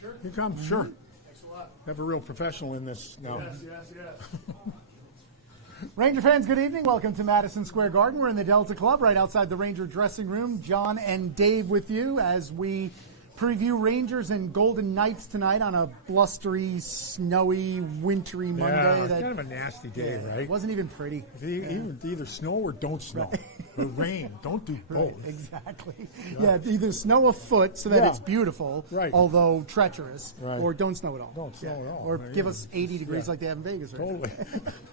Sure. You come, sure. Thanks a lot. Have a real professional in this now. Yes. Ranger fans, good evening. Welcome to Madison Square Garden. We're in the Delta Club right outside the Ranger dressing room. John and Dave with you as we preview Rangers and Golden Knights tonight on a blustery, snowy, wintry Monday. Yeah, it's kind of a nasty day, right? It wasn't even pretty. Either snow or don't snow. Or rain. Don't do both. Right, exactly. Yeah, either snow a foot so that it's beautiful, although treacherous, or don't snow at all. Don't snow at all. Or give us 80 degrees like they have in Vegas. Right?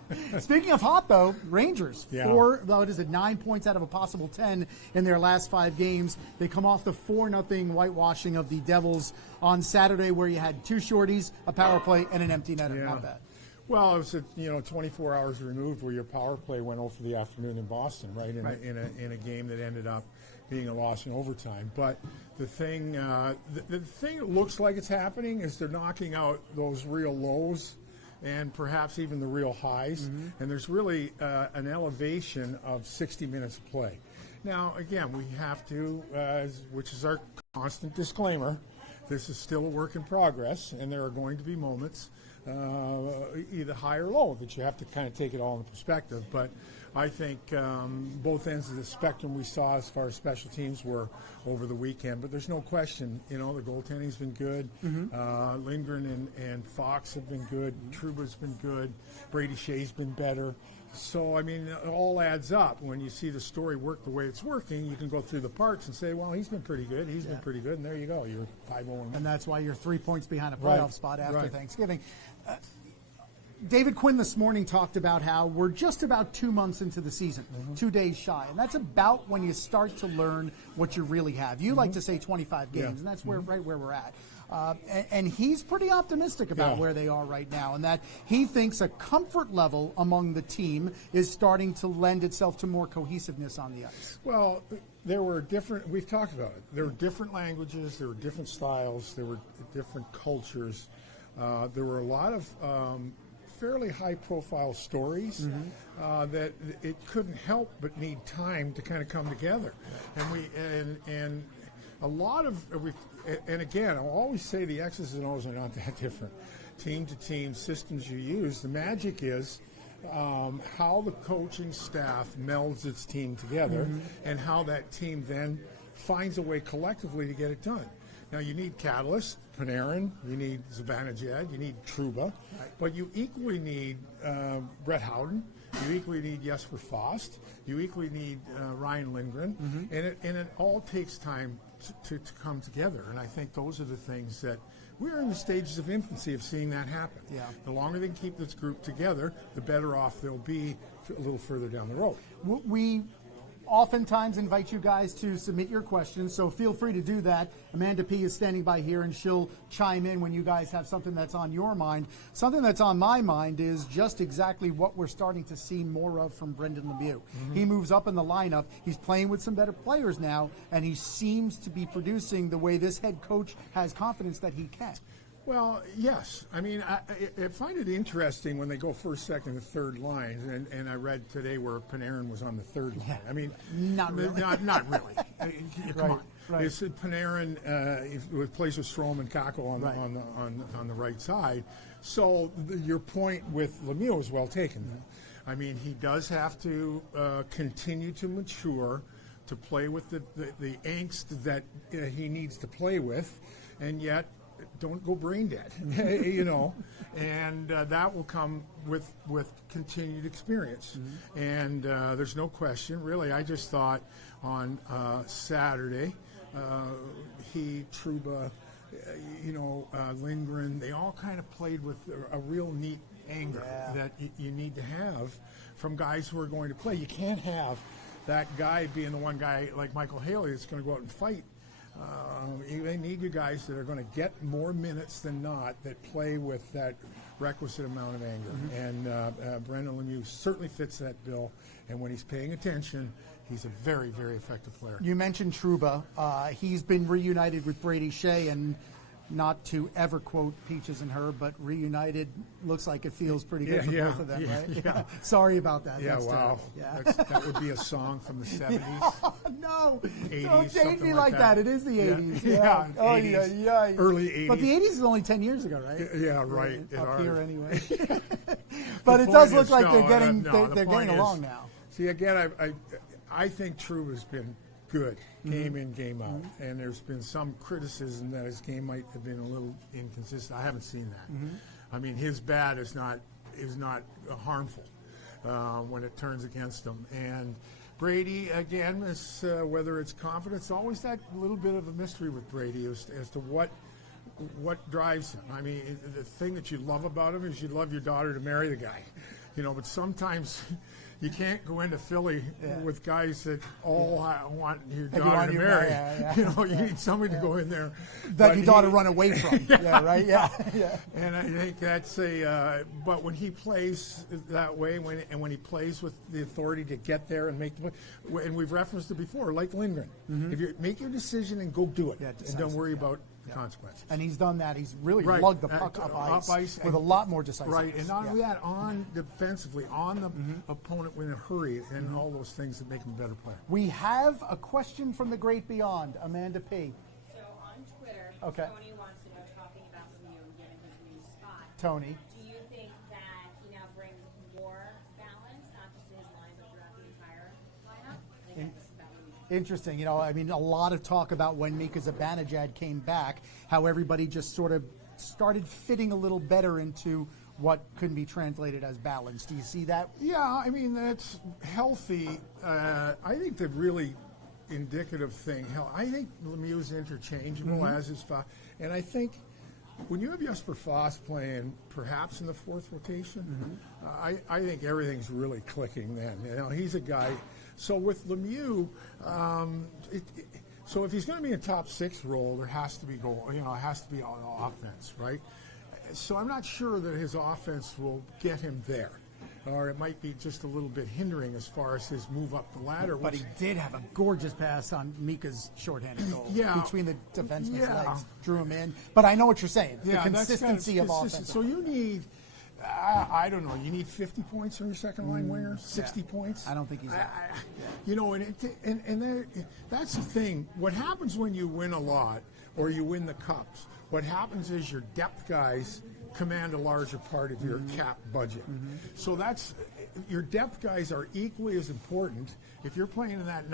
Totally. Speaking of hot, though, Rangers, 9 points out of a possible 10 in their last 5 games. They come off the 4-0 whitewashing of the Devils on Saturday, where you had 2 shorties, a power play, and an empty netter. Not bad. Well, it was 24 hours removed where your power play went over for the afternoon in Boston, right? In a game that ended up being a loss in overtime. But the thing that looks like it's happening is they're knocking out those real lows and perhaps even the real highs. And there's really an elevation of 60 minutes of play. Now, again, we have to, which is our constant disclaimer, this is still a work in progress, and there are going to be moments, either high or low, that you have to kind of take it all in perspective. But I think both ends of the spectrum we saw as far as special teams were over the weekend. But there's no question, the goaltending's been good. Lindgren and Fox have been good. Trouba's been good. Brady Shea's been better. So, I mean, it all adds up. When you see the story work the way it's working, you can go through the parts and say, well, he's been pretty good. He's been pretty good. And there you go. You're 5-0. And that's why you're 3 points behind a playoff spot after Thanksgiving. David Quinn this morning talked about how we're just about 2 months into the season, 2 days shy. And that's about when you start to learn what you really have. You like to say 25 games, and that's right where we're at. And he's pretty optimistic about where they are right now, and that he thinks a comfort level among the team is starting to lend itself to more cohesiveness on the ice. Well, there were different, we've talked about it, there were different languages, there were different styles, there were different cultures. There were a lot of fairly high-profile stories that it couldn't help but need time to kind of come together. And a lot of, and again, I'll always say the X's and O's are not that different. Team to team systems you use, the magic is how the coaching staff melds its team together and how that team then finds a way collectively to get it done. Now, you need catalysts, Panarin, you need Zibanejad, you need Trouba, but you equally need Brett Howden, you equally need Jesper Fast, you equally need Ryan Lindgren, and it all takes time to come together. And I think those are the things that we're in the stages of infancy of seeing that happen. The longer they can keep this group together, the better off they'll be a little further down the road. We oftentimes invite you guys to submit your questions, so feel free to do that. Amanda P. is standing by here, and she'll chime in when you guys have something that's on your mind. Something that's on my mind is just exactly what we're starting to see more of from Brendan Lemieux. He moves up in the lineup. He's playing with some better players now, and he seems to be producing the way this head coach has confidence that he can. Well, yes. I mean, I find it interesting when they go first, second, and third lines, and I read today where Panarin was on the third line. I mean, not really. Not really. Come on. It's Panarin plays with Strome and Kakko on the right side. So your point with Lemieux is well taken. I mean, he does have to continue to mature to play with the angst that he needs to play with, and yet don't go brain dead, and that will come with continued experience. And there's no question, really. I just thought on Saturday, Trouba, Lindgren, they all kind of played with a real neat anger that you need to have from guys who are going to play. You can't have that guy being the one guy like Michael Haley that's going to go out and fight. They need you guys that are going to get more minutes than not, that play with that requisite amount of anger. And Brendan Lemieux certainly fits that bill. And when he's paying attention, he's a very, very effective player. You mentioned Trouba. He's been reunited with Brady Shea, and not to ever quote Peaches and Her, but reunited looks like it feels pretty good for both of them, right? Yeah. Sorry about that. Yeah, That's wow. Yeah. That would be a song from the 70s. No, 80s, don't date something me like like that. that. It is the 80s. Yeah. Oh, 80s, yeah. early 80s. But the 80s is only 10 years ago, right? Yeah, right. Up It here are. anyway. But it point does look is, like no, they're getting no, the they're point getting is- along now. See, again, I think True has been good, game in, game out. And there's been some criticism that his game might have been a little inconsistent. I haven't seen that. I mean, his bat is not harmful when it turns against him. And Brady, again, is, whether it's confidence, always that little bit of a mystery with Brady as to what drives him. I mean, the thing that you love about him is you love your daughter to marry the guy. But sometimes you can't go into Philly with guys that all want your daughter to marry. You need somebody to go in there That your daughter run away from. Yeah, right? Yeah. And I think that's but when he plays that way, when he plays with the authority to get there and make the play, and we've referenced it before, like Lindgren, if you make your decision and go do it, and don't worry about the consequences. And he's done that. He's really Right. lugged the puck up ice with a lot more decisiveness. Right, and not only that, on defensively, on the opponent in a hurry, and all those things that make him a better player. We have a question from the great beyond, Amanda P. So on Twitter, Okay. Tony wants to know, talking about Lemieux and getting his new spot. Tony. Do you think that he now brings more balance, not just to his line, but throughout the entire lineup? I think this is about Lemieux. Interesting. A lot of talk about when Mika Zibanejad came back, how everybody just sort of started fitting a little better into what can be translated as balance. Do you see that? Yeah, I mean, that's healthy. I think the really indicative thing, I think Lemieux is interchangeable as is Foss. And I think when you have Jesper Foss playing perhaps in the fourth rotation, I think everything's really clicking then. He's a guy. So with Lemieux, so if he's going to be in top six role, there has to be goal. It has to be on offense, right? So I'm not sure that his offense will get him there, or it might be just a little bit hindering as far as his move up the ladder. But he did have a gorgeous pass on Mika's shorthanded goal. Yeah. Between the defenseman's Yeah. legs, drew him in. But I know what you're saying. Yeah, the that's consistency of consistent. offense. So you need, I don't know, you need 50 points from your second line winger, 60 points. I don't think he's that. That's the thing. What happens when you win a lot or you win the cups? What happens is your depth guys command a larger part of your cap budget. So that's your depth guys are equally as important. If you're playing in that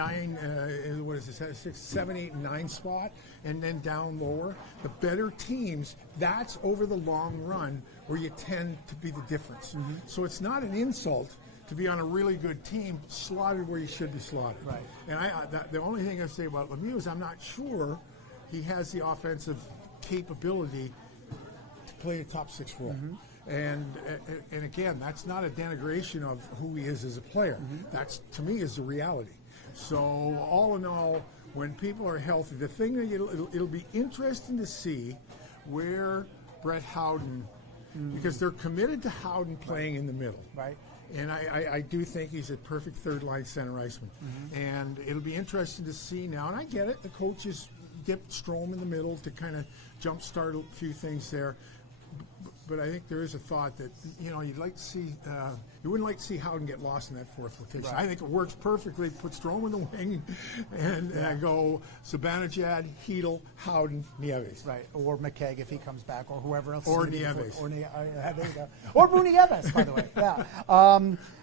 6, 7, 8, and 9 spot, and then down lower, the better teams, that's over the long run where you tend to be the difference. So it's not an insult to be on a really good team slotted where you should be slotted. Right. And the only thing I say about Lemieux is I'm not sure he has the offensive capability to play a top six role. And again, that's not a denigration of who he is as a player. That's, to me, is the reality. So all in all, when people are healthy, the thing that it'll be interesting to see where Brett Howden, because they're committed to Howden playing in the middle. Right. And I do think he's a perfect third-line center iceman. And it'll be interesting to see now. And I get it. The coaches get Strome in the middle to kind of jumpstart a few things there. But I think there is a thought that, you'd like to see, you wouldn't like to see Howden get lost in that fourth rotation. Right. I think it works perfectly. Put Strome in the wing and go Zibanejad, Hedl, Howden, Nieves. Right, or McKegg if he comes back, or whoever else. Or is gonna be Nieves. Or there you go. Or Bruni Nieves, by the way. Yeah.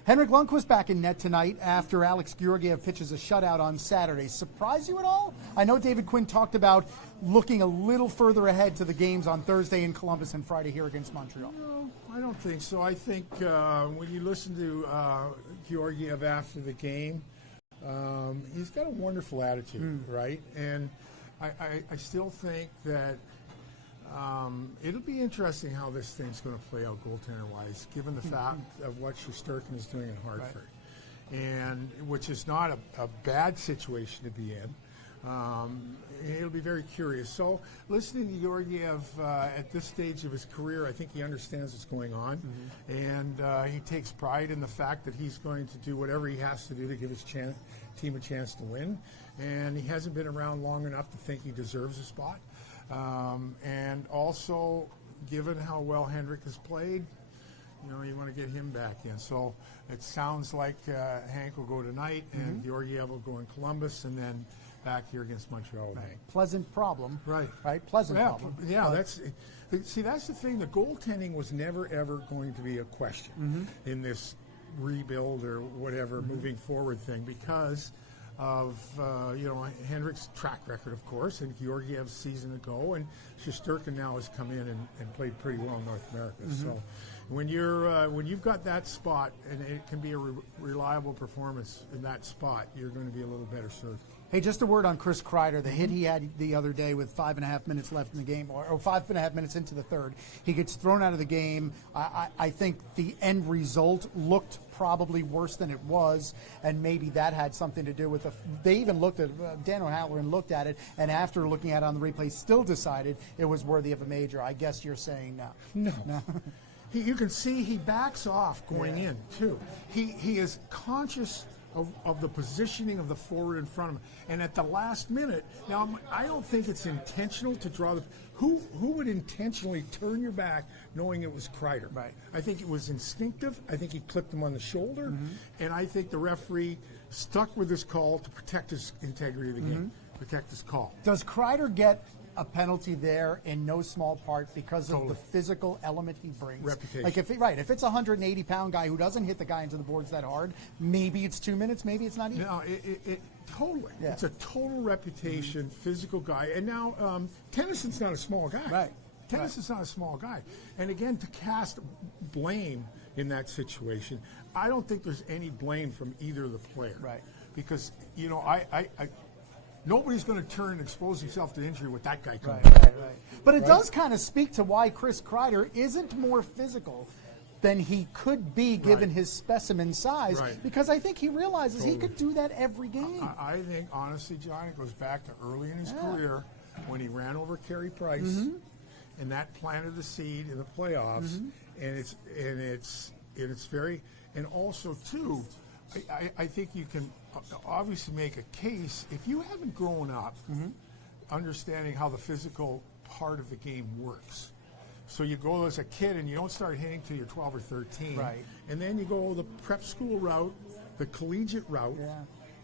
Henrik Lundqvist back in net tonight after Alex Georgiev pitches a shutout on Saturday. Surprise you at all? I know David Quinn talked about looking a little further ahead to the games on Thursday in Columbus and Friday here against Montreal. No, I don't think so. I think when you listen to Georgiev after the game, he's got a wonderful attitude, right? And I still think that it'll be interesting how this thing's going to play out goaltender-wise, given the fact of what Shesterkin is doing in Hartford, and which is not a bad situation to be in. It'll be very curious. So listening to Georgiev at this stage of his career, I think he understands what's going on, and he takes pride in the fact that he's going to do whatever he has to do to give his team a chance to win, and he hasn't been around long enough to think he deserves a spot. And also, given how well Hendrick has played, you want to get him back in. So it sounds like Hank will go tonight, and Georgiev will go in Columbus, and then back here against Montreal. Right. Pleasant problem. Right. Pleasant problem. Yeah, that's the thing. The goaltending was never, ever going to be a question in this rebuild or whatever moving forward thing because of Hendrick's track record, of course, and Georgiev's season ago, and Shesterkin now has come in and played pretty well in North America. So when you've got that spot and it can be a reliable performance in that spot, you're going to be a little better served. Hey, just a word on Chris Kreider, the hit he had the other day with 5.5 minutes left in the game, or 5.5 minutes into the third. He gets thrown out of the game. I think the end result looked probably worse than it was, and maybe that had something to do with they even looked at, Dan O'Halloran looked at it, and after looking at it on the replay, still decided it was worthy of a major. I guess you're saying no. No. You can see he backs off going in, too. He is conscious of the positioning of the forward in front of him. And at the last minute, now I don't think it's intentional to draw the... Who would intentionally turn your back knowing it was Kreider? Right. I think it was instinctive. I think he clipped him on the shoulder. And I think the referee stuck with his call to protect his integrity of the game, protect his call. Does Kreider get a penalty there in no small part because of the physical element he brings? Reputation. Like if it's a 180-pound guy who doesn't hit the guy into the boards that hard, maybe it's 2 minutes, maybe it's not even. No, it totally. Yeah. It's a total reputation, physical guy. And now Tennyson's not a small guy. Right. Tennyson's not a small guy. And again, to cast blame in that situation, I don't think there's any blame from either of the players. Right. Because, nobody's going to turn and expose himself to injury with that guy coming. Right. But it does kind of speak to why Chris Kreider isn't more physical than he could be given his specimen size, because I think he realizes he could do that every game. I think, honestly, John, it goes back to early in his career when he ran over Carey Price, and that planted the seed in the playoffs, and it's very, and also, too, I think you can obviously make a case if you haven't grown up understanding how the physical part of the game works. So you go as a kid and you don't start hitting till you're 12 or 13. Right. And then you go the prep school route, the collegiate route,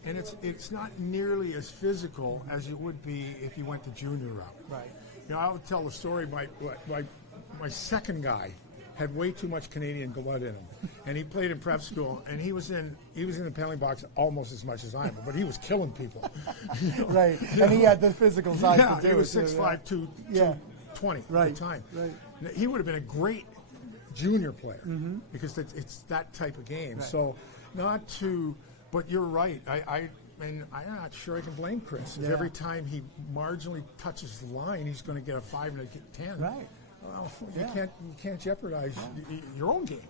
and it's not nearly as physical as it would be if you went the junior route. Right. I would tell the story. My second guy had way too much Canadian blood in him, and he played in prep school, and he was in the penalty box almost as much as I am, but he was killing people. Right, and he had the physical side to do it. He was 6'5", 220 at the time. Right. He would have been a great junior player because it's that type of game. Right. So, but you're right. I'm not sure I can blame Chris. If every time he marginally touches the line, he's going to get a 5 and a 10. Right. Well, you can't jeopardize your own game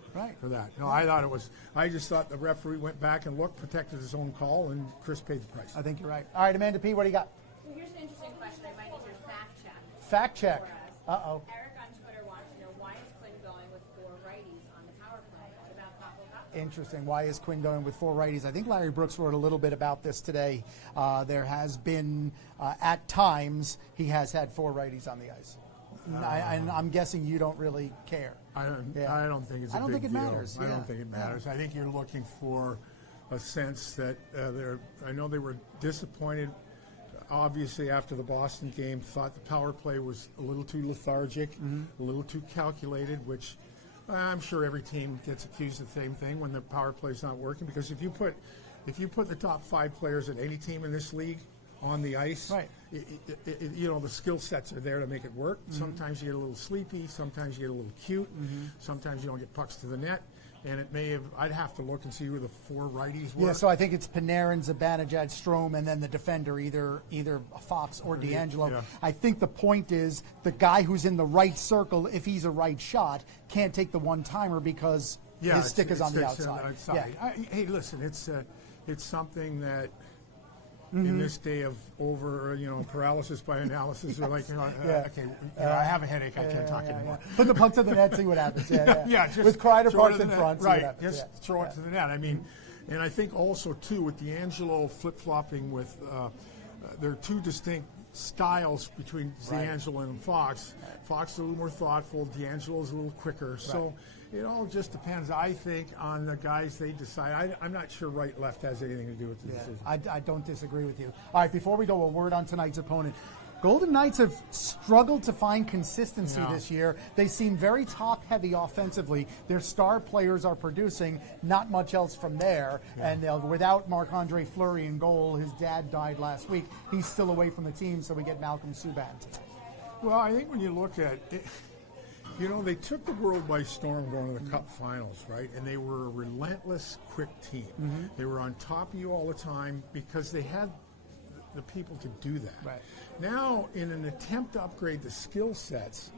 for that. No, I just thought the referee went back and looked, protected his own call, and Chris paid the price. I think you're right. All right, Amanda P., what do you got? So here's an interesting question. I might need your fact check. Fact check. For us. Uh-oh. Eric on Twitter wants to know, why is Quinn going with 4 righties on the power play? What about Papa Cup? Interesting. Why is Quinn going with 4 righties? I think Larry Brooks wrote a little bit about this today. There has been, at times, he has had 4 righties on the ice. And I'm guessing you don't really care. I don't think it's a big deal. I don't think it matters. I don't think it matters. I think you're looking for a sense that I know they were disappointed, obviously, after the Boston game, thought the power play was a little too lethargic, a little too calculated, which I'm sure every team gets accused of the same thing when the power play is not working. Because if you put the top 5 players at any team in this league on the ice, the skill sets are there to make it work. Sometimes you get a little sleepy, sometimes you get a little cute, sometimes you don't get pucks to the net, and I'd have to look and see who the 4 righties were. Yeah, so I think it's Panarin, Zibanejad, Strome, and then the defender, either Fox or D'Angelo. Yeah. I think the point is the guy who's in the right circle, if he's a right shot, can't take the one-timer because his stick is on the outside. Hey, listen, it's something that in this day of paralysis by analysis, we're like, okay, I have a headache, I can't talk anymore. Put the puck to the net, see what happens. Just with Kreider throw it parked in front, right? Just throw it to the net. I mean, and I think also too with D'Angelo flip-flopping with, there are 2 distinct styles between D'Angelo and Fox. Fox is a little more thoughtful. D'Angelo is a little quicker. So it all just depends, I think, on the guys they decide. I'm not sure right-left has anything to do with the decision. I don't disagree with you. All right, before we go, a word on tonight's opponent. Golden Knights have struggled to find consistency this year. They seem very top-heavy offensively. Their star players are producing, not much else from there. And without Marc-Andre Fleury in goal, his dad died last week. He's still away from the team, so we get Malcolm Subban today. Well, I think when you look at it, they took the world by storm going to the Cup Finals, right? And they were a relentless, quick team. They were on top of you all the time because they had the people to do that. Right. Now, in an attempt to upgrade the skill sets,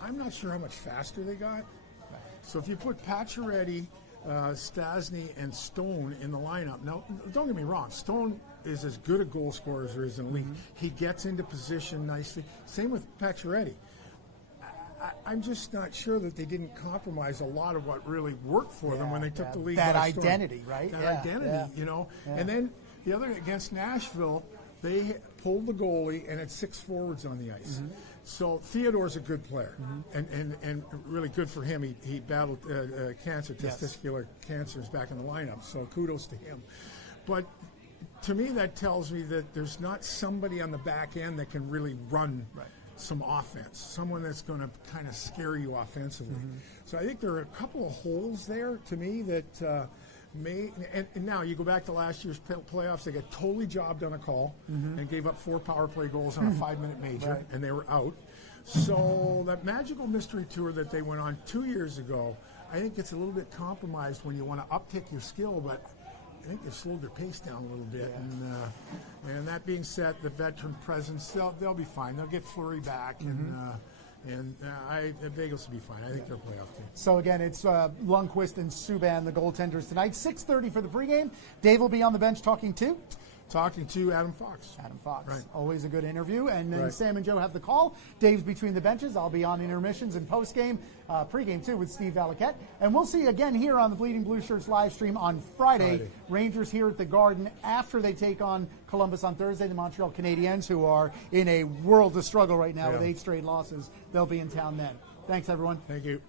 I'm not sure how much faster they got. Right. So if you put Pacioretty, Stasny, and Stone in the lineup, now, don't get me wrong, Stone is as good a goal scorer as there is in the league. He gets into position nicely. Same with Pacioretty. I'm just not sure that they didn't compromise a lot of what really worked for them when they took the league that by storm. identity, right? That identity, Yeah. And then the other against Nashville, they pulled the goalie and had 6 forwards on the ice. So Theodore's a good player, and really good for him. He battled cancer, testicular cancers back in the lineup, so kudos to him. But to me, that tells me that there's not somebody on the back end that can really run some offense, someone that's going to kind of scare you offensively. So I think there are a couple of holes there to me that and now you go back to last year's playoffs, they got totally jobbed on a call and gave up 4 power play goals on a 5-minute major, and they were out. So that magical mystery tour that they went on 2 years ago, I think it's a little bit compromised when you want to uptick your skill, but I think they've slowed their pace down a little bit. And that being said, the veteran presence, they'll be fine. They'll get Fleury back, and Vegas will be fine. I think they're a playoff team. So again, it's Lundqvist and Subban, the goaltenders tonight. 6:30 for the pregame. Dave will be on the bench talking to Adam Fox. Adam Fox. Right. Always a good interview. And then Sam and Joe have the call. Dave's between the benches. I'll be on intermissions and postgame, pregame too with Steve Valiquette. And we'll see you again here on the Bleeding Blue Shirts live stream on Friday. Rangers here at the Garden after they take on Columbus on Thursday. The Montreal Canadiens, who are in a world of struggle right now with 8 straight losses. They'll be in town then. Thanks, everyone. Thank you.